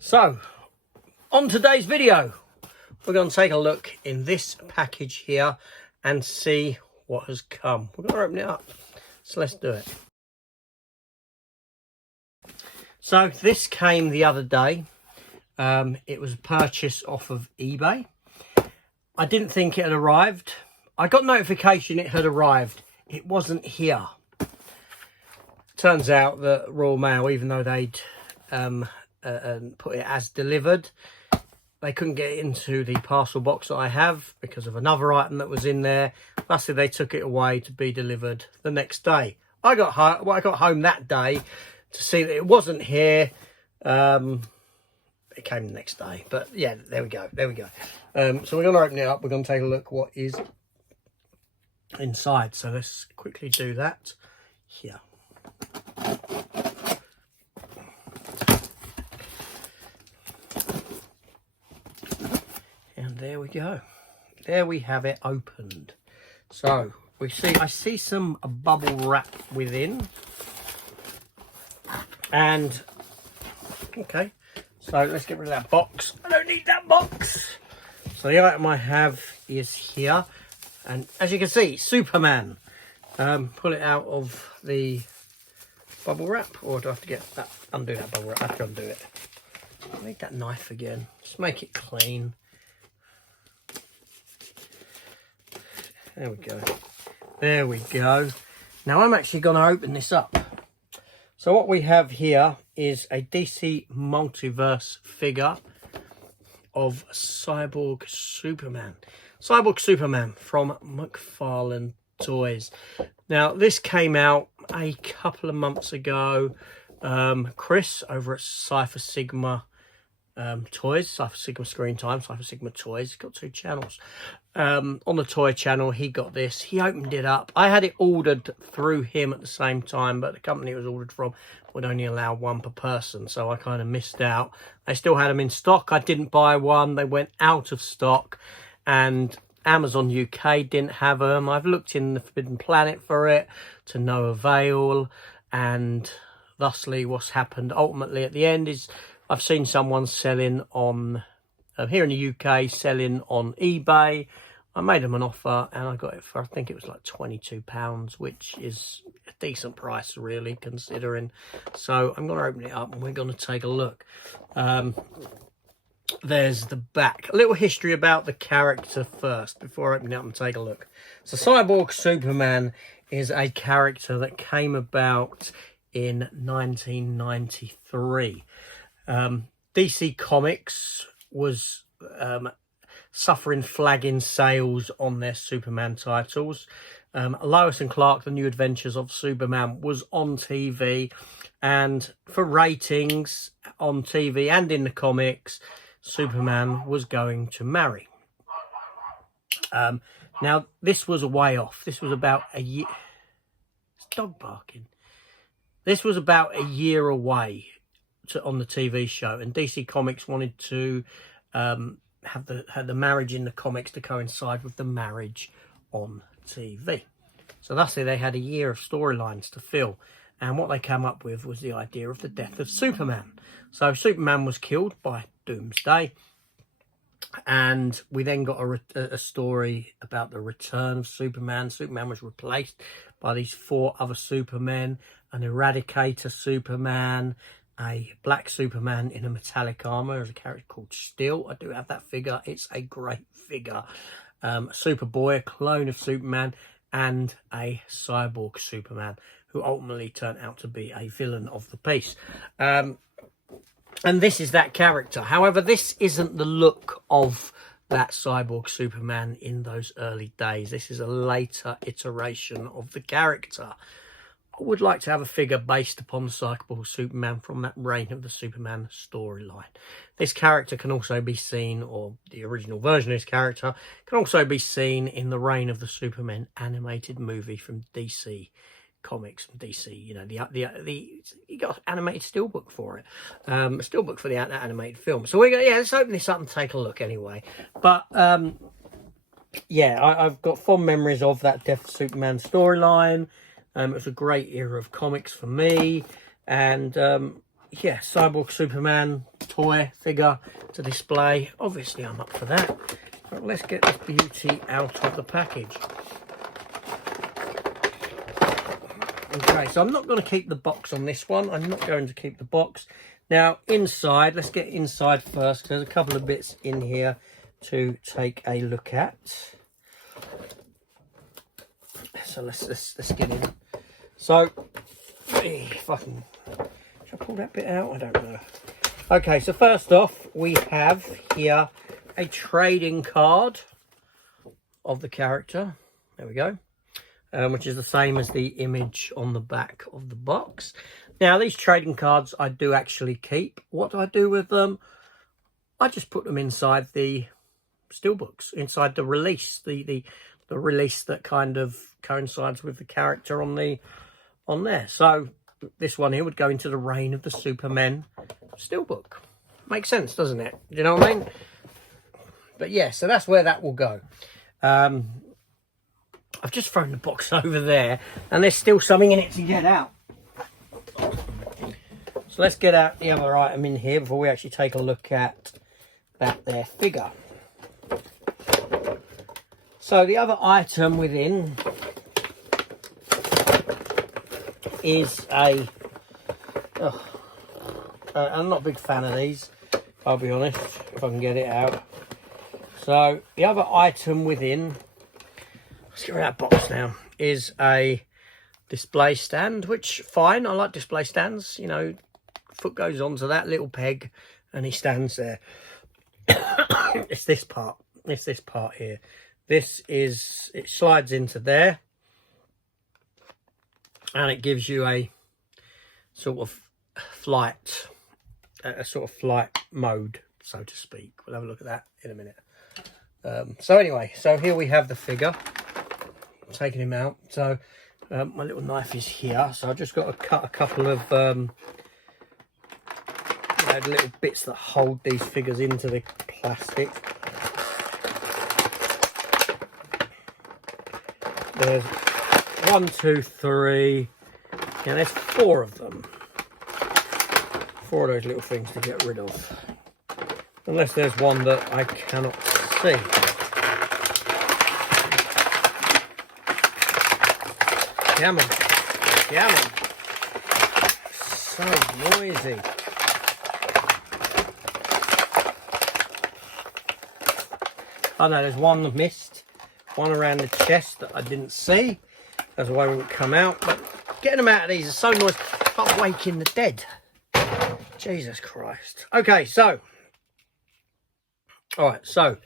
So, on today's video, we're going to take a look in this package here and see what has come. We're going to open it up, so let's do it. So, this came the other day. It was a purchase off of eBay. I didn't think it had arrived. I got notification it had arrived. It wasn't here. Turns out that Royal Mail, even though they'd put it as delivered, they couldn't get it into the parcel box that I have because of another item that was in there. Lastly, they took it away to be delivered the next day. I got home that day to see that it wasn't here. It came the next day, but yeah, there we go. So we're going to open it up. We're going to take a look what is inside. So let's quickly do that here. And there we go. There we have it opened. So I see some bubble wrap within. And okay, so let's get rid of that box. I don't need that box. So the item I have is here, and as you can see, Superman. Pull it out of the bubble wrap, or do I have to get that? Undo that bubble wrap. I have to undo it. I need that knife again. Just make it clean. There we go. There we go. Now I'm actually going to open this up. So what we have here is a DC Multiverse figure of Cyborg Superman. Cyborg Superman from McFarlane Toys. Now this came out a couple of months ago. Chris over at Cypher Sigma Toys, Cypher Sigma Screen Time, Cypher Sigma Toys, got 2 channels. On the toy channel, he got this. He opened it up. I had it ordered through him at the same time, but the company it was ordered from would only allow 1 per person, so I kind of missed out. They still had them in stock. I didn't buy one. They went out of stock, and Amazon UK didn't have them. I've looked in the Forbidden Planet for it to no avail, and thusly what's happened ultimately at the end is I've seen someone selling on here in the UK, selling on eBay. I made them an offer and I got it for, I think it was like £22, which is a decent price really, considering. So I'm going to open it up and we're going to take a look. There's the back. A little history about the character first before I open it up and take a look. So Cyborg Superman is a character that came about in 1993. DC Comics was suffering flagging sales on their Superman titles. Lois and Clark, The New Adventures of Superman was on TV, and for ratings on TV and in the comics, Superman was going to marry. Now, this was a way off. This was about a year. It's dog barking. This was about a year away on the TV show, and DC Comics wanted to have the marriage in the comics to coincide with the marriage on TV. So thusly they had a year of storylines to fill, and what they came up with was the idea of the death of Superman. So Superman was killed by Doomsday, and we then got a story about the return of Superman. Superman was replaced by these 4 other Supermen, an Eradicator Superman, a black Superman in a metallic armor. There's a character called Steel. I do have that figure. It's a great figure. Superboy, a clone of Superman, and a cyborg Superman, who ultimately turned out to be a villain of the piece. And this is that character. However, this isn't the look of that cyborg Superman in those early days. This is a later iteration of the character. I would like to have a figure based upon the Cyborg Superman from that reign of the Superman storyline. This character can also be seen, or the original version of this character, can also be seen in the reign of the Superman animated movie from DC Comics. From DC, you know, you got animated steelbook for it, steelbook for the animated film. So we're gonna, let's open this up and take a look anyway. But yeah, I've got fond memories of that Death of Superman storyline. It was a great era of comics for me, and yeah, Cyborg Superman toy figure to display. Obviously, I'm up for that. But let's get this beauty out of the package. Okay, so I'm not going to keep the box on this one. I'm not going to keep the box. Now, inside, let's get inside first. There's a couple of bits in here to take a look at. So let's get in. So, if I can... Should I pull that bit out? I don't know. Okay, so first off, we have here a trading card of the character. There we go. Which is the same as the image on the back of the box. Now, these trading cards I do actually keep. What do I do with them? I just put them inside the steelbooks, inside the release, the release that kind of coincides with the character on there. So this one here would go into the Reign of the Supermen steelbook. Makes sense, doesn't it? Do you know what I mean? But yeah, so that's where that will go. I've just thrown the box over there, and there's still something in it to get out. So let's get out the other item in here before we actually take a look at that there figure. So the other item within is I'm not a big fan of these, I'll be honest, if I can get it out. So the other item within, let's get rid of that box now, is a display stand, which, fine, I like display stands. You know, foot goes onto that little peg and he stands there. It's this part. It's this part here. This is, it slides into there and it gives you a sort of flight, a sort of flight mode, so to speak. We'll have a look at that in a minute. So anyway, so here we have the figure. I'm taking him out. So my little knife is here. So I've just got to cut a couple of little bits that hold these figures into the plastic. There's 1, 2, 3. Yeah, there's 4 of them. 4 of those little things to get rid of. Unless there's one that I cannot see. Come on. Come on. So noisy. Oh no, there's one missed. One around the chest that I didn't see. That's why it wouldn't come out. But getting them out of these is so noisy. It's like waking the dead. Jesus Christ. Okay, so. Alright, so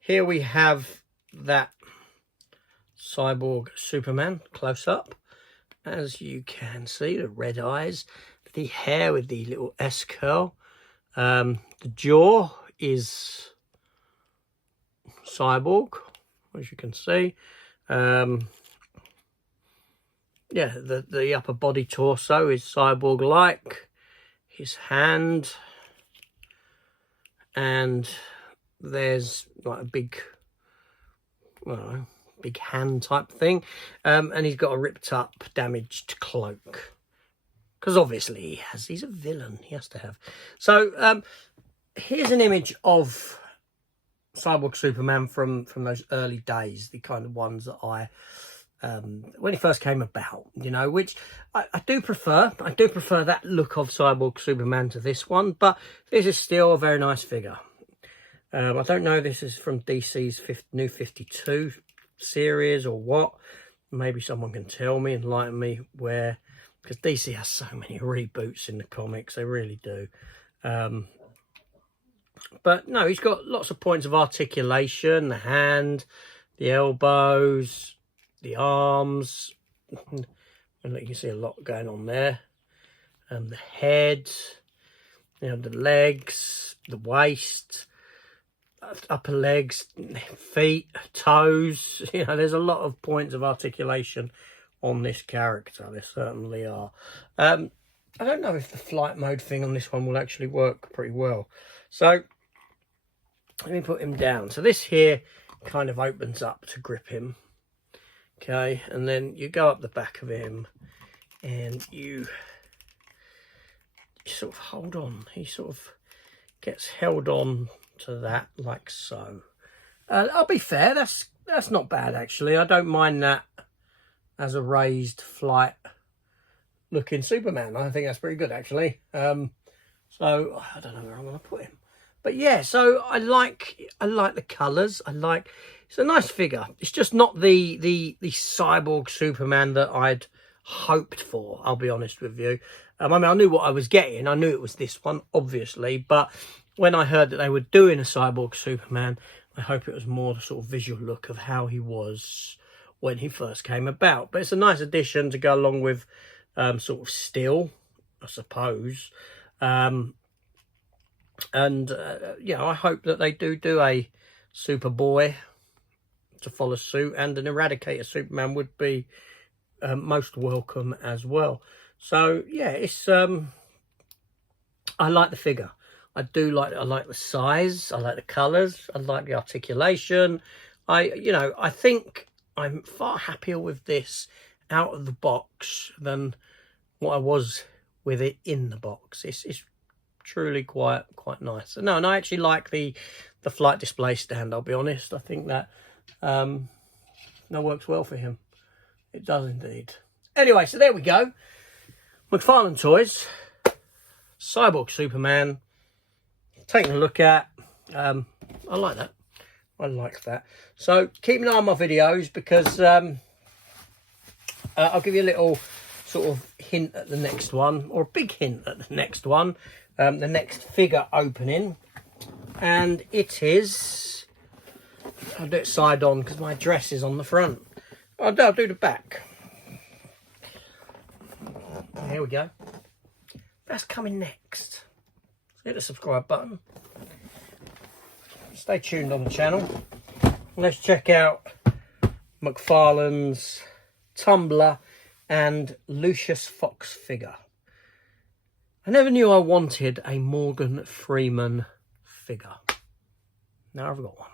here we have that Cyborg Superman close up. As you can see, the red eyes, the hair with the little S curl. The jaw is Cyborg, as you can see. Yeah, the upper body torso is Cyborg-like. His hand, and there's like a big, well, big hand type thing, and he's got a ripped up, damaged cloak, because obviously he has. He's a villain. He has to have. So here's an image of Cyborg Superman from those early days, the kind of ones that I when he first came about, you know, which I do prefer. I do prefer that look of Cyborg Superman to this one, but this is still a very nice figure. I don't know if this is from DC's New 52 series or what. Maybe someone can tell me, enlighten me where, because DC has so many reboots in the comics, they really do. But no, he's got lots of points of articulation, the hand, the elbows, the arms, and you can see a lot going on there. The head, you know, the legs, the waist, upper legs, feet, toes. You know, there's a lot of points of articulation on this character. There certainly are. I don't know if the flight mode thing on this one will actually work pretty well. So let me put him down. So this here kind of opens up to grip him. Okay, and then you go up the back of him and you sort of hold on. He sort of gets held on to that like so. I'll be fair, that's not bad actually. I don't mind that as a raised flight looking Superman. I think that's pretty good actually. So I don't know where I'm going to put him, but yeah. So I like the colours. It's a nice figure. It's just not the cyborg Superman that I'd hoped for. I'll be honest with you. I mean, I knew what I was getting. I knew it was this one, obviously, but when I heard that they were doing a cyborg Superman, I hope it was more the sort of visual look of how he was when he first came about. But it's a nice addition to go along with sort of Steel, I suppose. You know, I hope that they do a Superboy to follow suit, and an Eradicator Superman would be most welcome as well. So yeah, it's I like the figure. I like the size, I like the colours, I like the articulation. I think I'm far happier with this out of the box than what I was with it in the box. It's truly quite nice. No, and I actually like the flight display stand, I'll be honest. I think that works well for him. It does indeed. Anyway, so there we go. McFarlane Toys, Cyborg Superman. Taking a look at. I like that. I like that. So keep an eye on my videos, because I'll give you a little sort of hint at the next one, or a big hint at the next one, the next figure opening, and it is. I'll do it side on because my address is on the front. I'll do the back. Here we go. That's coming next. Hit the subscribe button. Stay tuned on the channel. Let's check out McFarlane's Tumbler and Lucius Fox figure. I never knew I wanted a Morgan Freeman figure. Now I've got one.